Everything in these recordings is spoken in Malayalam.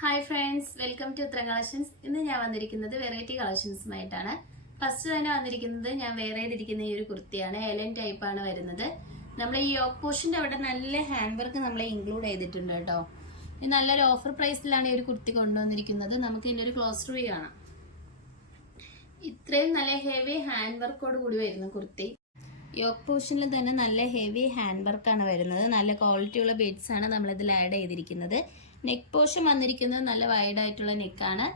ഹായ് ഫ്രണ്ട്സ്, വെൽക്കം ടു ഉത്തരം കളക്ഷൻസ്. ഇന്ന് ഞാൻ വന്നിരിക്കുന്നത് വെറൈറ്റി കളക്ഷൻസുമായിട്ടാണ്. ഫസ്റ്റ് തന്നെ വന്നിരിക്കുന്നത് ഞാൻ വേറെ ചെയ്തിരിക്കുന്ന ഈ ഒരു കുർത്തിയാണ്. എലൻ ടൈപ്പ് ആണ് വരുന്നത്. നമ്മൾ ഈ യോക്ക് പോർഷൻ്റെ അവിടെ നല്ല ഹാൻഡ് വർക്ക് നമ്മൾ ഇൻക്ലൂഡ് ചെയ്തിട്ടുണ്ട് കേട്ടോ. ഇത് നല്ലൊരു ഓഫർ പ്രൈസിലാണ് ഈ ഒരു കുർത്തി കൊണ്ടുവന്നിരിക്കുന്നത്. നമുക്ക് ഇതിൻ്റെ ഒരു ക്ലോസ് റിവ്യൂ കാണാം. ഇത്രയും നല്ല ഹെവി ഹാൻഡ് വർക്കോട് കൂടി വരുന്ന കുർത്തി. യോക്ക് പോർഷനിൽ തന്നെ നല്ല ഹെവി ഹാൻഡ് വർക്കാണ് വരുന്നത്. നല്ല ക്വാളിറ്റിയുള്ള ബീഡ്സ് ആണ് നമ്മളിതിൽ ആഡ് ചെയ്തിരിക്കുന്നത്. നെക്ക് പോർഷൻ വന്നിരിക്കുന്നത് നല്ല വൈഡ് ആയിട്ടുള്ള നെക്കാണ്.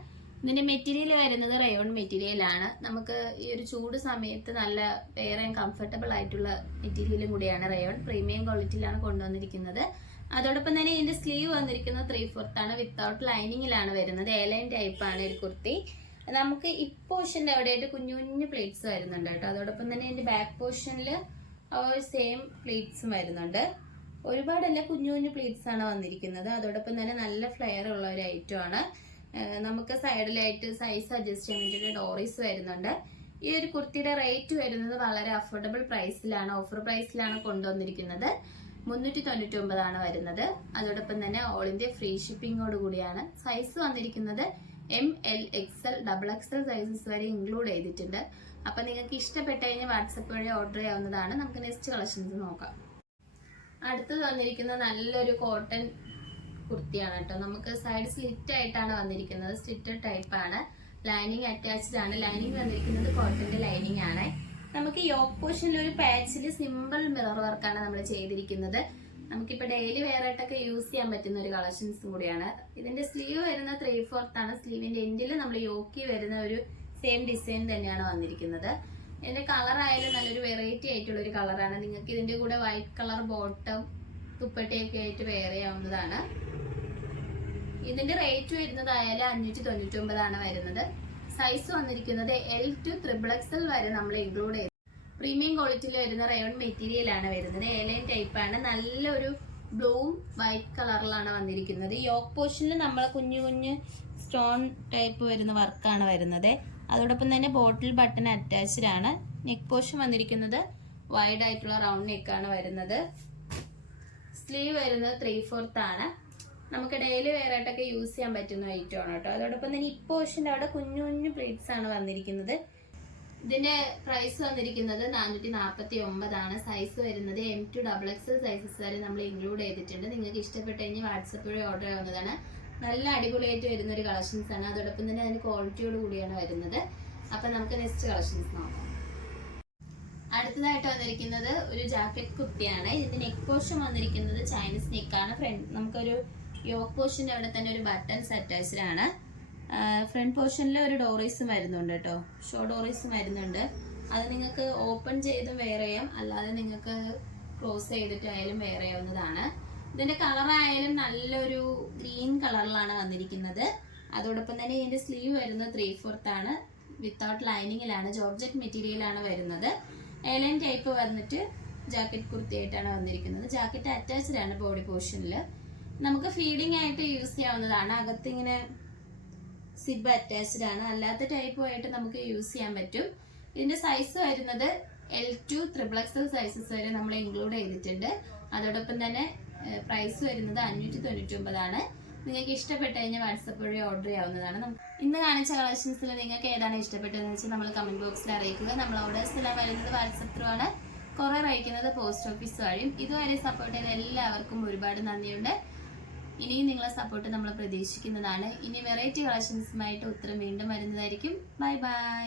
ഇതിന്റെ മെറ്റീരിയൽ വരുന്നത് റയോൺ മെറ്റീരിയൽ ആണ്. നമുക്ക് ഈ ഒരു ചൂട് സമയത്ത് നല്ല വേറെ കംഫർട്ടബിൾ ആയിട്ടുള്ള മെറ്റീരിയലും കൂടിയാണ്. റയോൺ പ്രീമിയം ക്വാളിറ്റിയിലാണ് കൊണ്ടുവന്നിരിക്കുന്നത്. അതോടൊപ്പം തന്നെ ഇതിന്റെ സ്ലീവ് വന്നിരിക്കുന്നത് 3/4 ആണ്. വിത്തൗട്ട് ലൈനിങ്ങിലാണ് വരുന്നത്. എലൈൻ ടൈപ്പ് ആണ് ഒരു കുർത്തി. നമുക്ക് ഈ പോർഷന്റെ അവിടെയായിട്ട് കുഞ്ഞു കുഞ്ഞു പ്ലേറ്റ്സ് വരുന്നുണ്ട് കേട്ടോ. അതോടൊപ്പം തന്നെ ഇതിന്റെ ബാക്ക് പോർഷനിൽ സെയിം പ്ലേറ്റ്സും വരുന്നുണ്ട്. ഒരുപാടല്ല, കുഞ്ഞു കുഞ്ഞു പ്ലീറ്റ്സ് ആണ് വന്നിരിക്കുന്നത്. അതോടൊപ്പം തന്നെ നല്ല ഫ്ലെയർ ഉള്ള ഒരു ഐറ്റം ആണ്. നമുക്ക് സൈഡിലായിട്ട് സൈസ് അഡ്ജസ്റ്റ് ചെയ്യാൻ വേണ്ടിയിട്ട് ഡോറീസ് വരുന്നുണ്ട്. ഈ ഒരു കുർത്തിയുടെ റേറ്റ് വരുന്നത് വളരെ അഫോർഡബിൾ പ്രൈസിലാണ്, ഓഫർ പ്രൈസിലാണ് കൊണ്ടുവന്നിരിക്കുന്നത്. 399 ആണ് വരുന്നത്. അതോടൊപ്പം തന്നെ ഓൾ ഇന്ത്യ ഫ്രീ ഷിപ്പിങ്ങോട് കൂടിയാണ്. സൈസ് വന്നിരിക്കുന്നത് ML XL XXL സൈസസ് വരെ ഇൻക്ലൂഡ് ചെയ്തിട്ടുണ്ട്. അപ്പൊ നിങ്ങൾക്ക് ഇഷ്ടപ്പെട്ടു കഴിഞ്ഞാൽ വാട്സപ്പ് വഴി ഓർഡർ ചെയ്യാവുന്നതാണ്. നമുക്ക് നെക്സ്റ്റ് കളക്ഷൻസ് നോക്കാം. അടുത്തത് വന്നിരിക്കുന്ന നല്ലൊരു കോട്ടൺ കുർത്തിയാണ് കേട്ടോ. നമുക്ക് സൈഡ് സ്ലിറ്റ് ആയിട്ടാണ് വന്നിരിക്കുന്നത്. സ്ലിറ്റ് ടൈപ്പ് ആണ്. ലൈനിങ് അറ്റാച്ച്ഡ് ആണ്. ലൈനിങ് വന്നിരിക്കുന്നത് കോട്ടന്റെ ലൈനിങ് ആണ്. നമുക്ക് യോക്ക് പോർഷനിൽ ഒരു പാച്ചിൽ സിമ്പിൾ മിറർ വർക്കാണ് നമ്മൾ ചെയ്തിരിക്കുന്നത്. നമുക്കിപ്പോൾ ഡെയിലി വെയർ ആയിട്ടൊക്കെ യൂസ് ചെയ്യാൻ പറ്റുന്ന ഒരു കളക്ഷൻസും കൂടിയാണ്. ഇതിന്റെ സ്ലീവ് വരുന്ന 3/4 ആണ്. സ്ലീവിന്റെ എൻഡിൽ നമ്മൾ യോക്കി വരുന്ന ഒരു സെയിം ഡിസൈൻ തന്നെയാണ് വന്നിരിക്കുന്നത്. ഇതിന്റെ കളർ ആയാലും നല്ലൊരു വെറൈറ്റി ആയിട്ടുള്ള ഒരു കളറാണ്. നിങ്ങൾക്ക് ഇതിന്റെ കൂടെ വൈറ്റ് കളർ ബോട്ടം ദുപ്പട്ടയൊക്കെ ആയിട്ട് വെയർ ചെയ്യാവുന്നതാണ്. ഇതിന്റെ റേറ്റ് വരുന്നത് ആയാലും 599 ആണ് വരുന്നത്. സൈസ് വന്നിരിക്കുന്നത് L to XXL വരെ നമ്മൾ ഇൻക്ലൂഡ് ചെയ്ത് പ്രീമിയം ക്വാളിറ്റിയിൽ വരുന്ന റയോൺ മെറ്റീരിയൽ ആണ് വരുന്നത്. എലൈൻ ടൈപ്പ് ആണ്. നല്ലൊരു ബ്ലൂവും വൈറ്റ് കളറിലാണ് വന്നിരിക്കുന്നത്. യോക്ക് പോർഷനിൽ നമ്മൾ കുഞ്ഞു കുഞ്ഞു സ്റ്റോൺ ടൈപ്പ് വരുന്ന വർക്കാണ് വരുന്നത്. അതോടൊപ്പം തന്നെ ബോട്ടിൽ ബട്ടൺ അറ്റാച്ച്ഡ് ആണ്. നെക്ക് പോർഷൻ വന്നിരിക്കുന്നത് വൈഡ് ആയിട്ടുള്ള റൗണ്ട് നെക്കാണ് വരുന്നത്. സ്ലീവ് വരുന്നത് 3/4 ആണ്. നമുക്ക് ഡെയിലി വെയർ ആയിട്ടൊക്കെ യൂസ് ചെയ്യാൻ പറ്റുന്ന ഐറ്റം ആണ് കേട്ടോ. അതോടൊപ്പം തന്നെ ഈ പോർഷൻ്റെ അവിടെ കുഞ്ഞു കുഞ്ഞു പ്ലേറ്റ്സ് ആണ് വന്നിരിക്കുന്നത്. ഇതിന്റെ പ്രൈസ് വന്നിരിക്കുന്നത് 449 ആണ്. സൈസ് വരുന്നത് M to XXL സൈസസ് വരെ നമ്മൾ ഇൻക്ലൂഡ് ചെയ്തിട്ടുണ്ട്. നിങ്ങൾക്ക് ഇഷ്ടപ്പെട്ട് കഴിഞ്ഞാൽ വാട്സപ്പ് വഴി ഓർഡർ ആവുന്നതാണ്. നല്ല അടിപൊളിയായിട്ട് വരുന്ന ഒരു കളക്ഷൻസ് ആണ്. അതോടൊപ്പം തന്നെ അതിന് ക്വാളിറ്റിയോട് കൂടിയാണ് വരുന്നത്. അപ്പൊ നമുക്ക് നെക്സ്റ്റ് കളക്ഷൻസ് നോക്കാം. അടുത്തതായിട്ട് വന്നിരിക്കുന്നത് ഒരു ജാക്കറ്റ് കുർത്തിയാണ്. ഇതിന്റെ നെക്ക് പോർഷൻ വന്നിരിക്കുന്നത് ചൈനീസ് നെക്കാണ്. നമുക്കൊരു യോക്ക് പോർഷന്റെ അവിടെ തന്നെ ഒരു ബട്ടൺസ് അറ്റാച്ച്ഡ് ആണ്. ഫ്രണ്ട് പോർഷനിൽ ഒരു ഡോറീസും വരുന്നുണ്ട് കേട്ടോ. ഷോ ഡോറീസും വരുന്നുണ്ട്. അത് നിങ്ങൾക്ക് ഓപ്പൺ ചെയ്തും വെയർ ചെയ്യാം, അല്ലാതെ നിങ്ങൾക്ക് ക്ലോസ് ചെയ്തിട്ടായാലും വെയർ ചെയ്യാവുന്നതാണ്. ഇതിന്റെ കളർ ആയാലും നല്ലൊരു ഗ്രീൻ കളറിലാണ് വന്നിരിക്കുന്നത്. അതോടൊപ്പം തന്നെ ഇതിന്റെ സ്ലീവ് വരുന്നത് 3/4 ആണ്. വിത്തൗട്ട് ലൈനിങ്ങിലാണ്. ജോർജറ്റ് മെറ്റീരിയൽ ആണ് വരുന്നത്. എലൈൻ ടൈപ്പ് വന്നിട്ട് ജാക്കറ്റ് കുർത്തിയായിട്ടാണ് വന്നിരിക്കുന്നത്. ജാക്കറ്റ് അറ്റാച്ച്ഡ് ആണ് ബോഡി പോർഷനിൽ. നമുക്ക് ഫീഡിങ് ആയിട്ട് യൂസ് ചെയ്യാവുന്നതാണ്. അകത്ത് ഇങ്ങനെ സിബ് അറ്റാച്ച്ഡ് ആണ്. അല്ലാത്ത ടൈപ്പുമായിട്ട് നമുക്ക് യൂസ് ചെയ്യാൻ പറ്റും. ഇതിന്റെ സൈസ് വരുന്നത് L to XXL സൈസസ് വരെ നമ്മൾ ഇൻക്ലൂഡ് ചെയ്തിട്ടുണ്ട്. അതോടൊപ്പം തന്നെ പ്രൈസ് വരുന്നത് 599 ആണ്. നിങ്ങൾക്ക് ഇഷ്ടപ്പെട്ട് കഴിഞ്ഞാൽ വാട്സപ്പ് വഴി ഓർഡർ ചെയ്യാവുന്നതാണ്. ഇന്ന് കാണിച്ച കളക്ഷൻസിൽ നിങ്ങൾക്ക് ഏതാണ് ഇഷ്ടപ്പെട്ടതെന്ന് വെച്ചാൽ നമ്മൾ കമന്റ് ബോക്സിൽ അറിയിക്കുക. നമ്മൾ ഓർഡേഴ്സ് എല്ലാം വരുന്നത് വാട്സപ്പ് ത്രൂ ആണ്. കൊറിയർ അയക്കുന്നത് പോസ്റ്റ് ഓഫീസ് വഴിയും. ഇതുവരെ സപ്പോർട്ട് ചെയ്ത എല്ലാവർക്കും ഒരുപാട് നന്ദിയുണ്ട്. ഇനിയും നിങ്ങളെ സപ്പോർട്ട് നമ്മൾ പ്രതീക്ഷിക്കുന്നതാണ്. ഇനി വെറൈറ്റി കളക്ഷൻസുമായിട്ട് ഉത്തരം വീണ്ടും വരുന്നതായിരിക്കും. Bye bye.